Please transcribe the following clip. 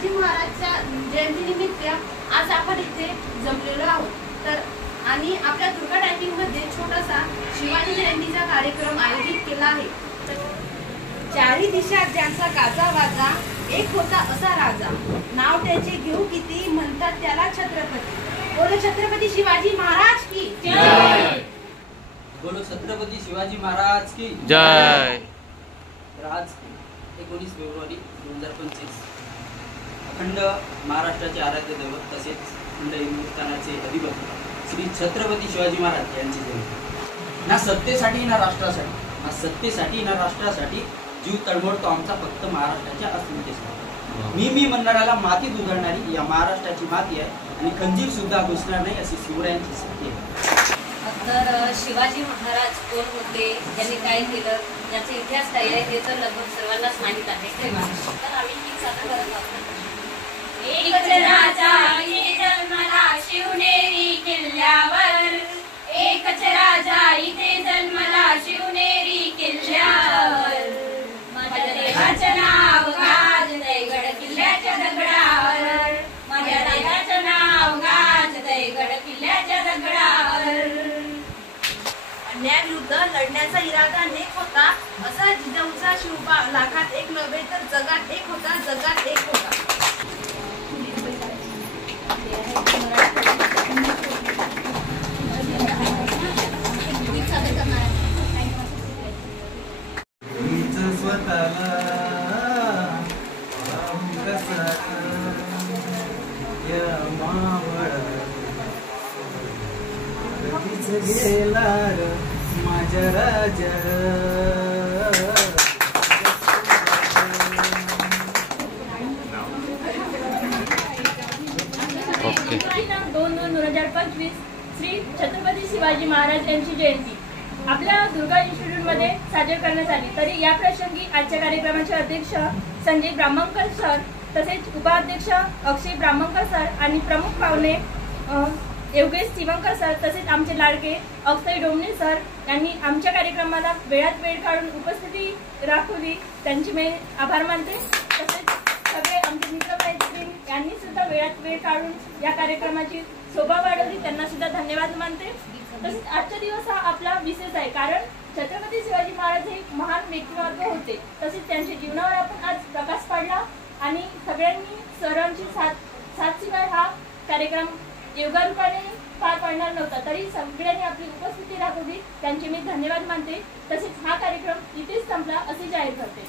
शिवाजी महाराजच्या जयंतीनिमित्त आज आपण इथे जमलेलो आहोत। तर आणि आपल्या दुर्गा टायपिंग मध्ये छोटासा शिवाजी जयंतीचा कार्यक्रम आयोजित केला आहे। चारी दिशात ज्यांचा गाजा वाजा, एक होता असा राजा, नाव त्याचे घेऊ किती, म्हणतात त्याला छत्रपती। बोलो छत्रपती शिवाजी महाराज की जय। बोलो छत्रपती शिवाजी महाराज की जय। आज 19 फेब्रुवारी 2025 अखंड महाराष्ट्राचे आराध्य दैवत तसेच अखंड हिंदुस्थानाचे अधिपती श्री छत्रपती शिवाजी महाराज यांची जयंती। ना सत्तेसाठी ना राष्ट्रासाठी जीव तळमळतो आमचा फक्त महाराष्ट्राच्या अस्मितेसाठी। मी म्हणणाऱ्याला मातीत उधळणारी या महाराष्ट्राची माती आहे आणि खंजीर सुद्धा घुसणार नाही अशी शिवरायांची सत्य आहे। तर शिवाजी महाराज कोण होते, त्यांनी काय केलं, याचा इतिहास काय आहे हे तर लगभग सर्वांनाच माहित आहे। तर आम्ही गीत सादर करत आहोत। एकच राजा इथे जन्मला शिवनेरी किल्ल्यावर, एकच राजा इथे जन्मला शिवनेरी किल्ल्यावर, माझ्या देवाचं नाव गाजतंय गड किल्ल्याच्या दगडावर, माझ्या देवाचं नाव गाजतंय गड किल्ल्याच्या दगडावर। अन्यायाविरुद्ध लढण्याचा इरादा नेक होता असा जिजाऊचा शिवबा, लाखात एक नव्हे तर जगात एक होता, जगात एक होता। माझ्या राजा ओके 2/2/2025 श्री छत्रपती शिवाजी महाराज यांची जयंती आपल्या दुर्गा इन्स्टिट्यूट मध्ये साजरी करण्यात आली। तरी या प्रसंगी आजच्या कार्यक्रमाचे अध्यक्ष संजय ब्राह्मणकर सर, तसेच उपाध्यक्ष अक्षय ब्राह्मणकर सर आणि प्रमुख पाहुणे योगेश शिवंकर सर, तसेच आमचे लाडके अक्षय डोमणे सर यांनी आमच्या कार्यक्रमाला वेळात वेळ काढून उपस्थिती राखवली, त्यांचे मी आभार मानते। तसेच सगळे आमचे मित्रमैत्रिणी यांनी सुद्धा वेळात वेळ काढून या कार्यक्रमाची शोभा वाढवली, त्यांना सुद्धा धन्यवाद मानते। तसेच आजचा दिवस हा आपला विशेष आहे, कारण छत्रपती शिवाजी महाराज हे महान व्यक्तिमत्व होते। तसेच त्यांच्या जीवनावर आपण आज प्रकाश पाडला आणि सगळ्यांनी सरांची साथशिवाय हा कार्यक्रम योगारूपाने पार पाडणार नव्हता। तरी सगळ्यांनी आपली उपस्थिती दाखवली, त्यांचे मी धन्यवाद मानते। तसेच हा कार्यक्रम इथेच संपला असे जाहीर करते।